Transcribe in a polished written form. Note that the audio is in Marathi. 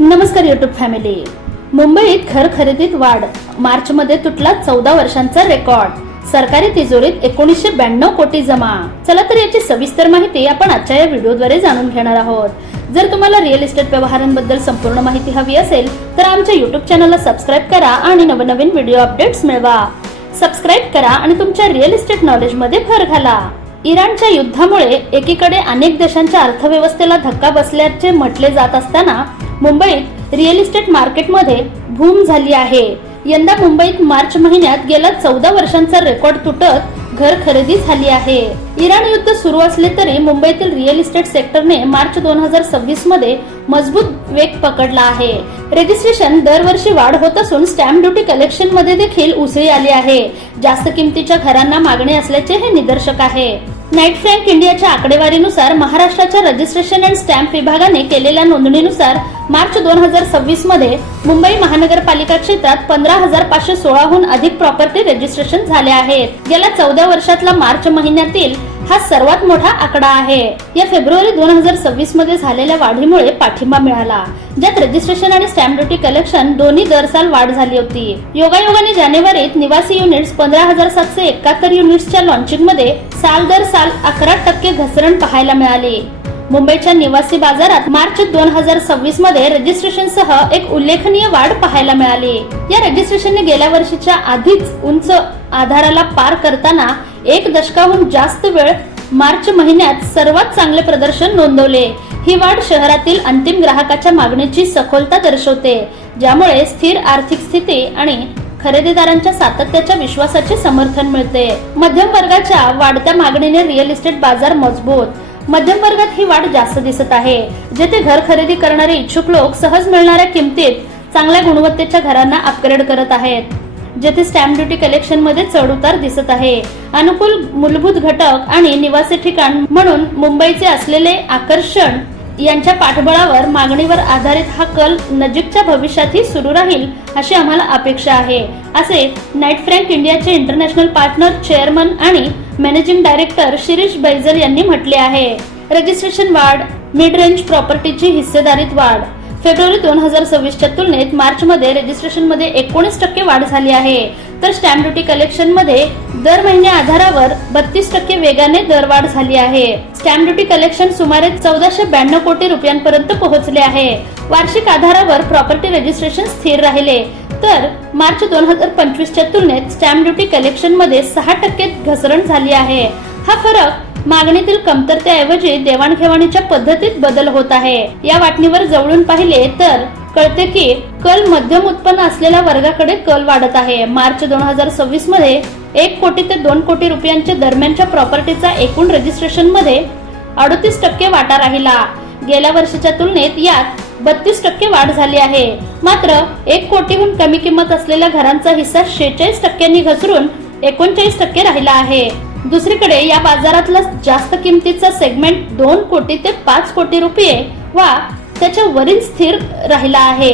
नमस्कार यूट्यूब फॅमिली. मुंबईत घर खरेदीत वाढ. मार्च मध्ये तुटला 14 वर्षांचा रेकॉर्ड. सरकारी तिजोरीत 1992 कोटी जमा. चला तर याची सविस्तर माहिती आपण आजच्या या व्हिडिओद्वारे जाणून घेणार आहोत. जर तुम्हाला रिअल इस्टेट व्यवहारांबद्दल संपूर्ण माहिती हवी असेल तर आमच्या यूट्यूब चॅनलला सबस्क्राईब करा आणि नवनवीन व्हिडिओ अपडेट्स मिळवा. सबस्क्राईब करा आणि तुमच्या रिअल इस्टेट नॉलेज मध्ये भर घाला. इराणच्या युद्धामुळे एकीकडे अनेक देशांच्या अर्थव्यवस्थेला धक्का बसल्याचे म्हटले जात असताना मुंबईत रिअल इस्टेट मार्केटमध्ये बूम झाली आहे. यंदा मुंबईत मार्च महिन्यात गेल्या 14 वर्षांचा रेकॉर्ड तुटत घर खरेदी झाली आहे. इराण युद्ध सुरू असले तरी मुंबईतील रिअल इस्टेट सेक्टरने मार्च 2026 मध्ये मजबूत वेग पकडला आहे. रजिस्ट्रेशन दरवर्षी वाढ होत असून स्टॅम्प ड्युटी कलेक्शन मध्ये देखील उसळी आली आहे. जास्त किमतीच्या घरांना मागणी असल्याचे हे निदर्शक आहे. नाईट फ्रँक इंडियाच्या आकडेवारीनुसार महाराष्ट्राच्या रजिस्ट्रेशन अँड स्टॅम्प विभागाने केलेल्या नोंदणीनुसार मार्च 2026 मध्ये मुंबई महानगरपालिका क्षेत्रात 15,516 हून अधिक प्रॉपर्टी रजिस्ट्रेशन झाले आहेत. गेल्या 14 वर्षातला मार्च महिन्यातील हा सर्वात मोठा आकडा आहे. या फेब्रुवारी 2026 मध्ये झालेल्या वाढीमुळे पाठिंबा मिळाला, ज्यात रजिस्ट्रेशन आणि स्टॅम्प ड्युटी कलेक्शन दोन्ही दर साल वाढ झाली होती. योगायोगाने जानेवारीत निवासी युनिट्स 15,771 युनिट्सच्या लॉन्चिंग मध्ये साल दर साल 11% घसरण पाहायला मिळाली. मुंबईच्या निवासी बाजारात मार्च 2026 मध्ये रजिस्ट्रेशनसह एक उल्लेखनीय वाढ पाहायला मिळाली. या रजिस्ट्रेशनने गेल्या वर्षीच्या आधीच उंच आधाराला पार करताना एक दशकाहून जास्त वेळ मार्च महिन्यात सर्वात चांगले प्रदर्शन नोंदवले. ही वाढ शहरातील अंतिम ग्राहकाच्या मागणीची सखोलता दर्शवते, ज्यामुळे स्थिर आर्थिक स्थिती आणि खरेदीदारांच्या सातत्याच्या विश्वासाचे समर्थन मिळते. मध्यम वर्गाच्या वाढत्या मागणीने रिअल इस्टेट बाजार मजबूत. मध्यम वर्गात ही वाढ जास्त दिसत आहे, जेथे घर खरेदी करणारे इच्छुक लोक सहज मिळणाऱ्या किमतीत चांगल्या गुणवत्तेच्या घरांना अपग्रेड करत आहेत. जेथे स्टॅम्प ड्युटी कलेक्शन मध्ये चढ उतार दिसत आहे. अनुकूल मूलभूत घटक आणि निवासी ठिकाण म्हणून मुंबईचे असलेले आकर्षण यांच्या पाठबळावर मागणीवर आधारित हा कल नजीकच्या भविष्यातही सुरू राहील अशी आम्हाला अपेक्षा आहे, असे नाईट फ्रँक इंडियाचे इंटरनॅशनल पार्टनर, चेअरमन आणि मॅनेजिंग डायरेक्टर शिरीष बैजल यांनी म्हटले आहे. रजिस्ट्रेशन वाढ. मिड रेंज प्रॉपर्टीची हिस्सेदारीत वाढ. फेब्रुवारी 2026च्या तुलनेत मार्च मध्ये रजिस्ट्रेशन मध्ये 19% वाढ झाली आहे, तर स्टॅम्प ड्युटी कलेक्शन मध्ये दर महिन्या आधारावर 32% वेगाने दरवाढ झाली आहे. स्टॅम्प ड्युटी कलेक्शन सुमारे 1492 कोटी रुपयांपर्यंत पोहोचले आहे. वार्षिक आधारावर प्रॉपर्टी रजिस्ट्रेशन स्थिर राहिले, तर मार्च 2025च्या तुलनेत स्टॅम्प ड्युटी कलेक्शन मध्ये 6% घसरण झाली आहे. हा फरक मागणीतील कमतरतेऐवजी देवाणघेवाणीच्या पद्धतीत बदल होत आहे. या वाटणीवर जवळून पाहिले तर कळते की कल मध्यम उत्पन्न असलेल्या वर्गाकडे कल वाढत आहे. मार्च 2026 मध्ये 1 कोटी ते 2 कोटी रुपयांच्या दरम्यानच्या प्रॉपर्टीचा एकूण रजिस्ट्रेशन मध्ये 38% वाटा राहिला. गेल्या वर्षीच्या तुलनेत यात 32% वाढ झाली आहे. मात्र 1 कोटीहून कमी किंमत असलेल्या घरांचा हिस्सा 46% घसरून 39% राहिला आहे. दुसरीकडे या बाजारातला जास्त किमतीचा सेगमेंट 2 कोटी ते 5 कोटी रुपये वा त्याच्या वरील स्थिर राहिला आहे.